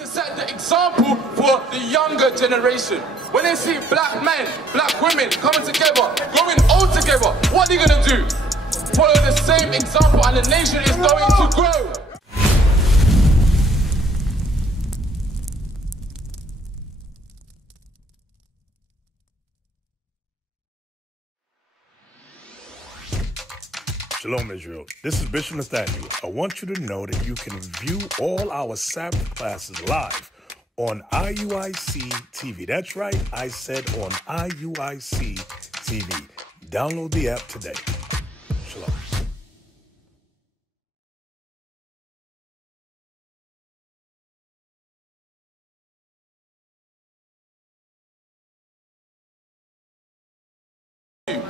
to set the example for the younger generation. When they see black men, black women coming together, growing old together, what are they going to do? Follow the same example and the nation is going to grow. Shalom, Israel. This is Bishop Nathaniel. I want you to know that you can view all our Sabbath classes live on IUIC TV. That's right, I said on IUIC TV. Download the app today. Shalom.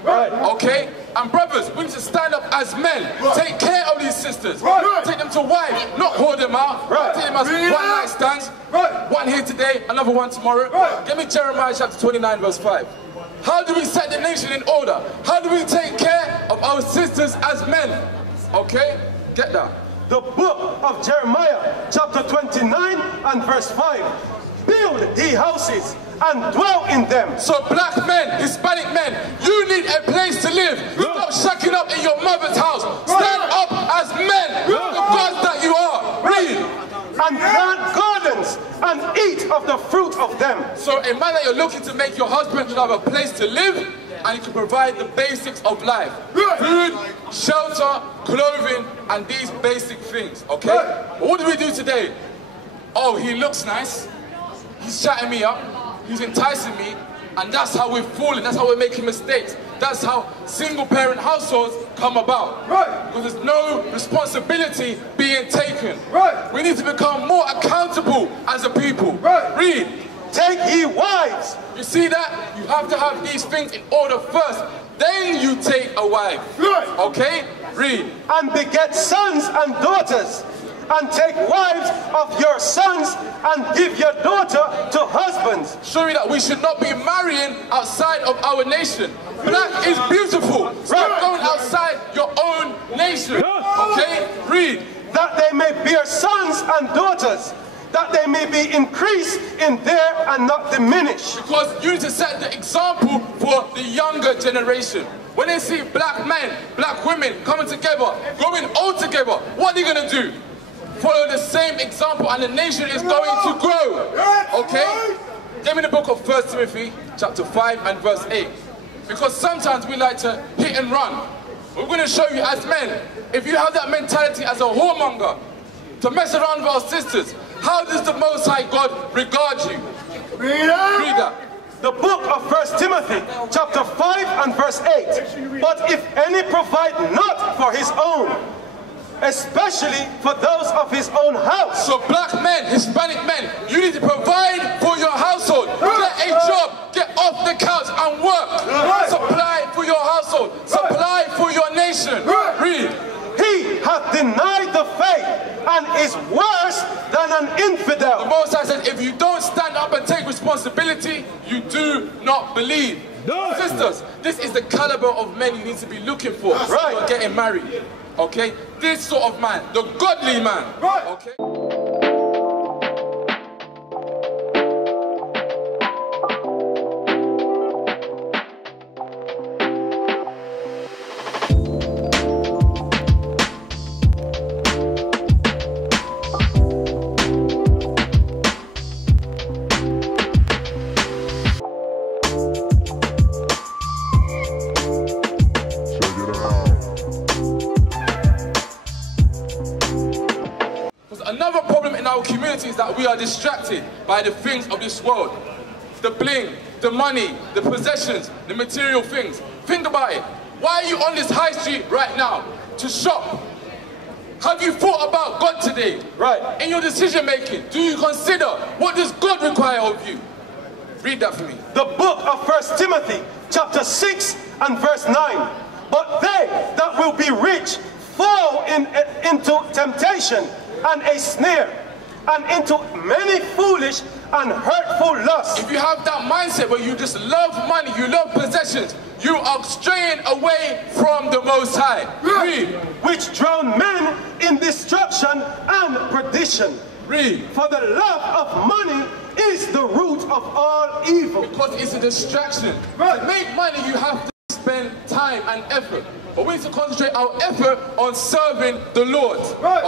Right. Okay? And brothers, we need to stand up as men. Take care of these sisters. Take them to wife, not hold them out. Take them as one-night stands. One here today, another one tomorrow. Give me Jeremiah chapter 29 verse 5. How do we set the nation in order? How do we take care of our sisters as men? Okay? Get that. The book of Jeremiah chapter 29 and verse 5. Build ye houses and dwell in them. So black men, Hispanic men, you need a place to live. Stop shacking up in your mother's house. Stand up as men, the gods that you are. Read. And plant gardens and eat of the fruit of them. So a man that you're looking to make your husband to have a place to live and he can provide the basics of life. Food, shelter, clothing, and these basic things, okay? What do we do today? Oh, he looks nice. He's chatting me up, he's enticing me, and that's how we're falling, that's how we're making mistakes. That's how single-parent households come about. Because there's no responsibility being taken. We need to become more accountable as a people. Read. Take ye wives. You see that? You have to have these things in order first. Then you take a wife. Okay? Read. And beget sons and daughters. And take wives of your sons and give your daughter to husbands. Showing that we should not be marrying outside of our nation. Black is beautiful. Stop going outside your own nation. Okay? Read. That they may bear sons and daughters, that they may be increased in there and not diminished. Because you need to set the example for the younger generation. When they see black men, black women coming together, growing old together, what are they going to do? Follow the same example and the nation is going to grow. Okay? Give me the book of 1 Timothy chapter 5 and verse 8. Because sometimes we like to hit and run. We're going to show you as men, if you have that mentality as a whoremonger, to mess around with our sisters, how does the Most High God regard you? Read that. The book of 1 Timothy chapter 5 and verse 8. But if any provide not for his own, especially for those of his own house. So black men, Hispanic men, you need to provide for your household. Get a job, get off the couch and work. Supply for your household, supply for your nation. Read. He hath denied the faith and is worse than an infidel. The Most High says, if you don't stand up and take responsibility, you do not believe. Sisters, this is the caliber of men you need to be looking for. Right. When getting married. Okay? This sort of man, the godly man. Okay? Another problem in our community is that we are distracted by the things of this world. The bling, the money, the possessions, the material things. Think about it. Why are you on this high street right now? To shop. Have you thought about God today? In your decision making, do you consider what does God require of you? Read that for me. The book of 1 Timothy chapter 6 and verse 9. But they that will be rich fall into temptation and a snare, and into many foolish and hurtful lusts. If you have that mindset where you just love money, you love possessions, you are straying away from the Most High. Read. Which drown men in destruction and perdition. Read. For the love of money is the root of all evil. Because it's a distraction. To make money, you have to spend time and effort. But we need to concentrate our effort on serving the Lord.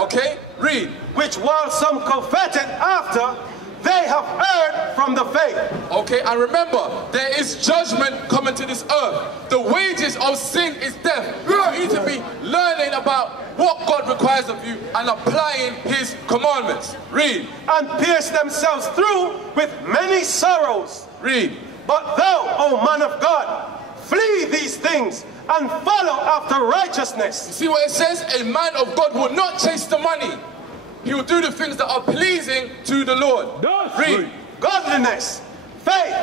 Okay? Read. Which while some coveted after, they have erred from the faith. Okay, and remember, there is judgment coming to this earth. The wages of sin is death. You need to be learning about what God requires of you and applying His commandments. Read. And pierce themselves through with many sorrows. Read. But thou, O man of God, flee these things and follow after righteousness. You see what it says? A man of God will not chase the money. He will do the things that are pleasing to the Lord. Read. Godliness, faith,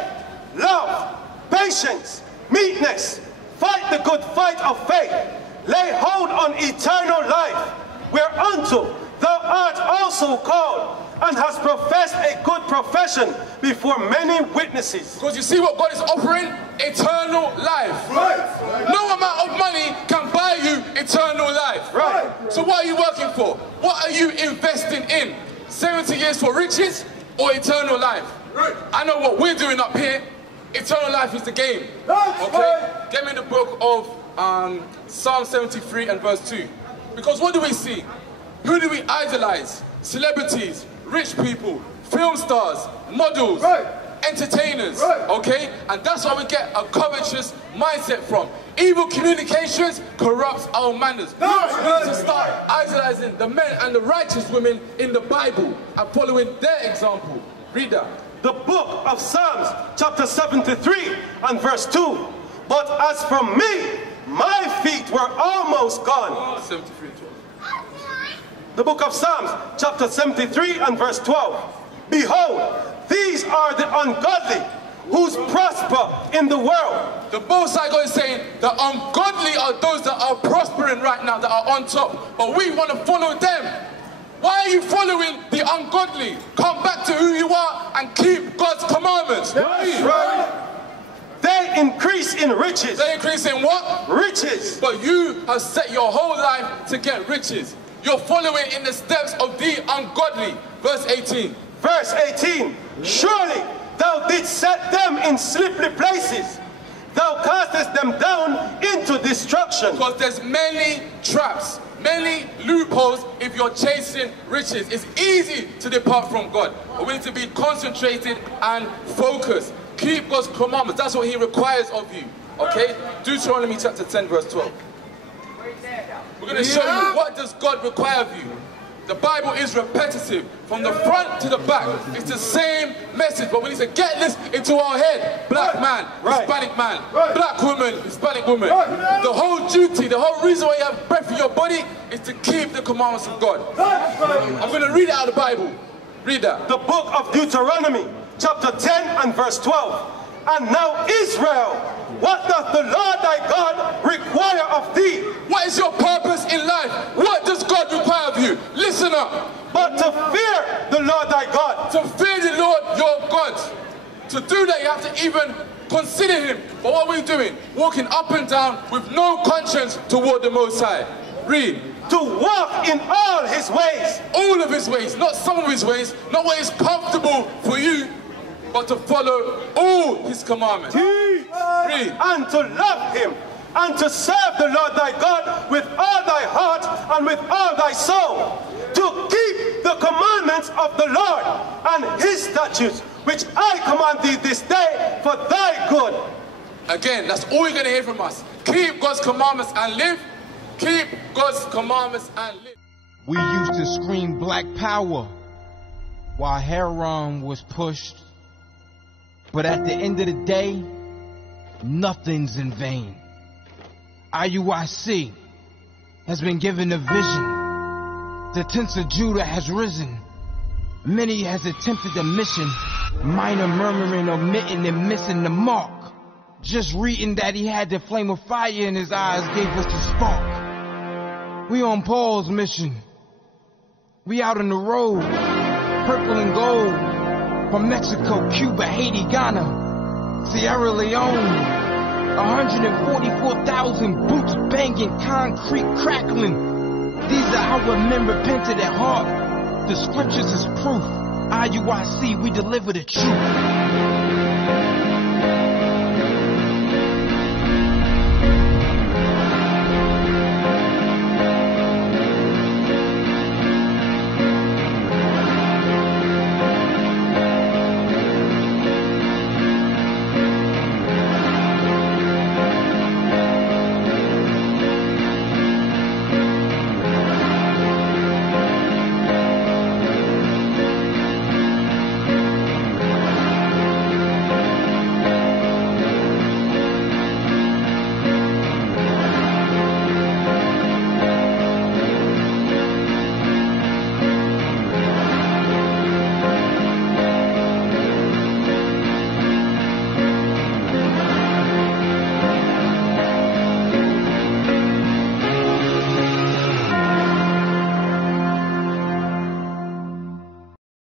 love, patience, meekness. Fight the good fight of faith. Lay hold on eternal life, whereunto thou art also called, and hast professed a good profession before many witnesses. Because you see what God is offering? Eternal life. No amount of money can buy you eternal life. So what are you working for? What are you investing in? 70 years for riches or eternal life? I know what we're doing up here. Eternal life is the game. Okay? Get me the book of Psalm 73 and verse 2. Because what do we see? Who do we idolize? Celebrities, rich people, film stars, models, entertainers, okay? And that's why we get a covetous mindset from. Evil communications corrupts our manners. We need to start idolizing the men and the righteous women in the Bible and following their example. Read that. The book of Psalms, chapter 73 and verse 2. But as for me, my feet were almost gone. 73, 12. The book of Psalms, chapter 73 and verse 12. Behold, these are the ungodly, whose prosper in the world. The Most High God is saying the ungodly are those that are prospering right now, that are on top. But we want to follow them. Why are you following the ungodly? Come back to who you are and keep God's commandments. They increase in riches. They increase in what? Riches. But you have set your whole life to get riches. You're following in the steps of the ungodly. Verse 18. Verse 18. Surely thou didst set them in slippery places. Thou castest them down into destruction. Because there's many traps, many loopholes if you're chasing riches. It's easy to depart from God. But we need to be concentrated and focused. Keep God's commandments. That's what He requires of you. Okay? Deuteronomy chapter 10 verse 12. We're going to show you what does God require of you. The Bible is repetitive. From the front to the back. It's the same message, but we need to get this into our head. Black man, Hispanic man. Black woman, Hispanic woman. The whole duty, the whole reason why you have breath in your body is to keep the commandments of God. I'm going to read it out of the Bible. Read that. The book of Deuteronomy, chapter 10 and verse 12. And now Israel, what doth the Lord thy God require of thee? What is your purpose in life? What does God require of you? Listen up. But to fear the Lord thy God. To fear the Lord your God. To do that you have to even consider Him. But what are we doing? Walking up and down with no conscience toward the Most High. Read. To walk in all His ways. All of His ways, not some of His ways, not what is comfortable for you, but to follow all His commandments. Read. And to love Him, and to serve the Lord thy God with all thy heart and with all thy soul. To keep the commandments of the Lord and His statutes, which I command thee this day for thy good. Again, that's all you're going to hear from us. Keep God's commandments and live. Keep God's commandments and live. We used to scream black power while heroin was pushed. But at the end of the day, nothing's in vain. IUIC has been given a vision. The tents of Judah has risen. Many has attempted the mission. Minor murmuring, omitting, and missing the mark. Just reading that he had the flame of fire in his eyes gave us a spark. We on Paul's mission. We out on the road, purple and gold. From Mexico, Cuba, Haiti, Ghana, Sierra Leone. 144,000 boots banging, concrete crackling. These are our men repented at heart. The scriptures is proof. IUIC, we deliver the truth.